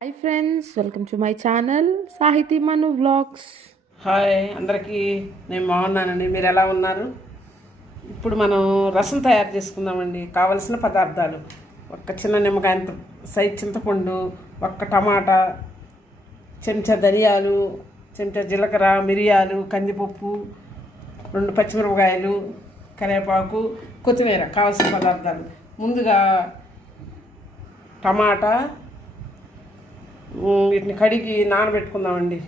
Hi friends, welcome to my channel సాహితీ మను vlogs. Hi అందరికీ, నేను బాగున్నానండి. మీరు ఎలా ఉన్నారు? ఇప్పుడు మనం రసం తయారు చేసుకుందామండి. కావలసిన పదార్థాలు: ఒక చిన్న నిమ్మకాయ సైజ్ చింతపండు, ఒక్క టమాటా, చెంచా ధనియాలు, చెంచా జీలకర్ర, మిరియాలు, కందిపప్పు, 2 పచ్చిమిరపకాయలు, కరివేపాకు, కొత్తిమీర. కావలసిన పదార్థాలు: ముందుగా టమాటా, వీటిని కడిగి నానబెట్టుకుందామండి.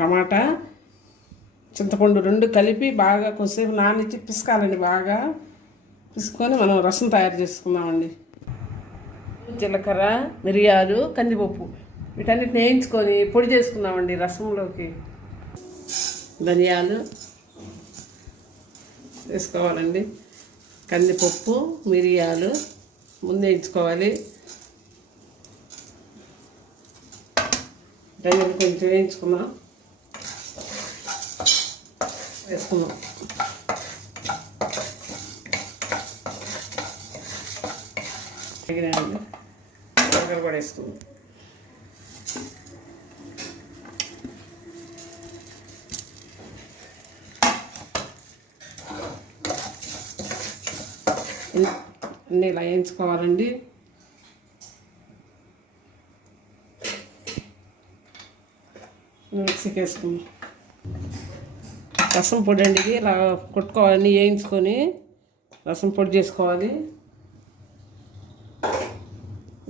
టమాటా, చింతపండు 2 కలిపి బాగా కొద్దిసేపు నానిచ్చి పిసకాలండి. బాగా పిసుకొని మనం రసం తయారు చేసుకుందామండి. జీలకర్ర, మిరియాలు, కందిపప్పు వీటన్నిటిని వేయించుకొని పొడి చేసుకుందామండి రసంలోకి. ధనియాలు వేసుకోవాలండి. కందిపప్పు, మిరియాలు ముందు వేయించుకోవాలి. ధనియాలు కొంచెం వేయించుకున్నాం, వేసుకున్నాం. తగినండి జీలకర్ర కూడా వేసుకున్నాం. అన్నీ ఇలా వేయించుకోవాలండి. మిక్సీకి వేసుకున్నాం. రసం పొడి అండి, ఇలా కొట్టుకోవాలని వేయించుకొని రసం పొడి చేసుకోవాలి.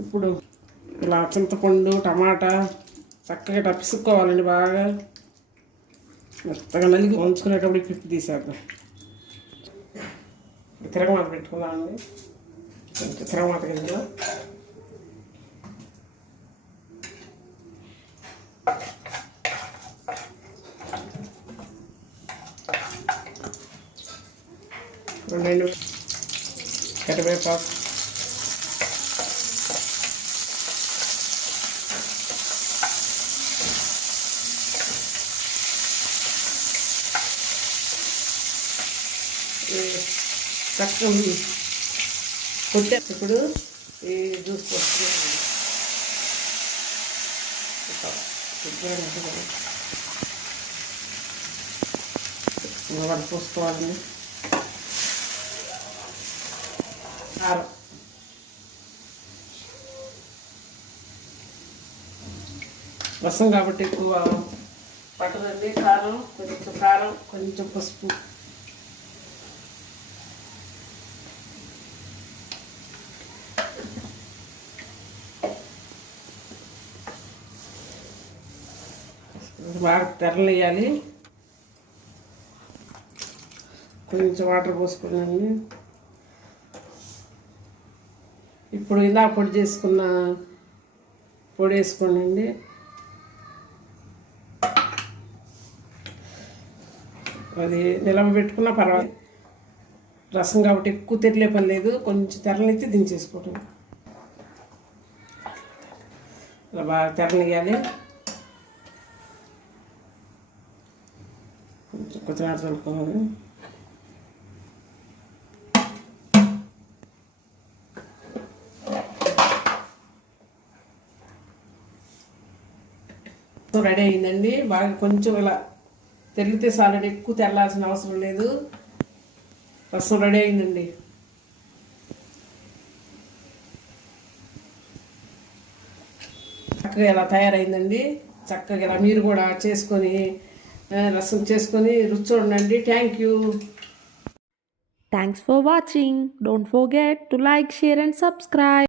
ఇప్పుడు ఇలా చింతపండు, టమాటా చక్కగా ఇట్లా పిసుక్కోవాలండి. బాగా మెత్తగా నలిగి వంచుకునేటప్పుడు పిప్పి తీసేద్దాం. తిరగమాత పెట్టుకుందామండి. కొంచెం తిరగమాత గింజలు, రెండు కరివేపాకు, చక్కగా కొట్టే. ఇప్పుడు ఈ జ్యూస్ పోసుకున్నాను. పోసుకోవాలండి. కారం, రసం కాబట్టి ఎక్కువ పట్టదండి. కారం, కొంచెం పసుపు, బాగా తెరలేయాలి. కొంచెం వాటర్ పోసుకున్నాను. ఇప్పుడు ఇలా పొడి చేసుకున్న పొడి వేసుకోండి. అది నిలవ పెట్టుకున్నా పర్వాలేదు. రసం కాబట్టి ఎక్కువ తెరలే పని లేదు. కొంచెం తెరలెత్తి దించేసుకోవటం. ఇలా బాగా తెరలేయాలి. కొంచెం కొత్తిమీర చల్లుకోవాలి. రెడీ అయిందండి. బాగా కొంచెం ఇలా తెరిగితే చాలండి, ఎక్కువ తెరలాల్సిన అవసరం లేదు. రసం రెడీ అయిందండి. చక్కగా ఇలా తయారైందండి. చక్కగా ఇలా మీరు కూడా చేసుకొని రసం చేసుకొని రుచి చూడండి. Thanks for watching. Don't forget to like, share and subscribe.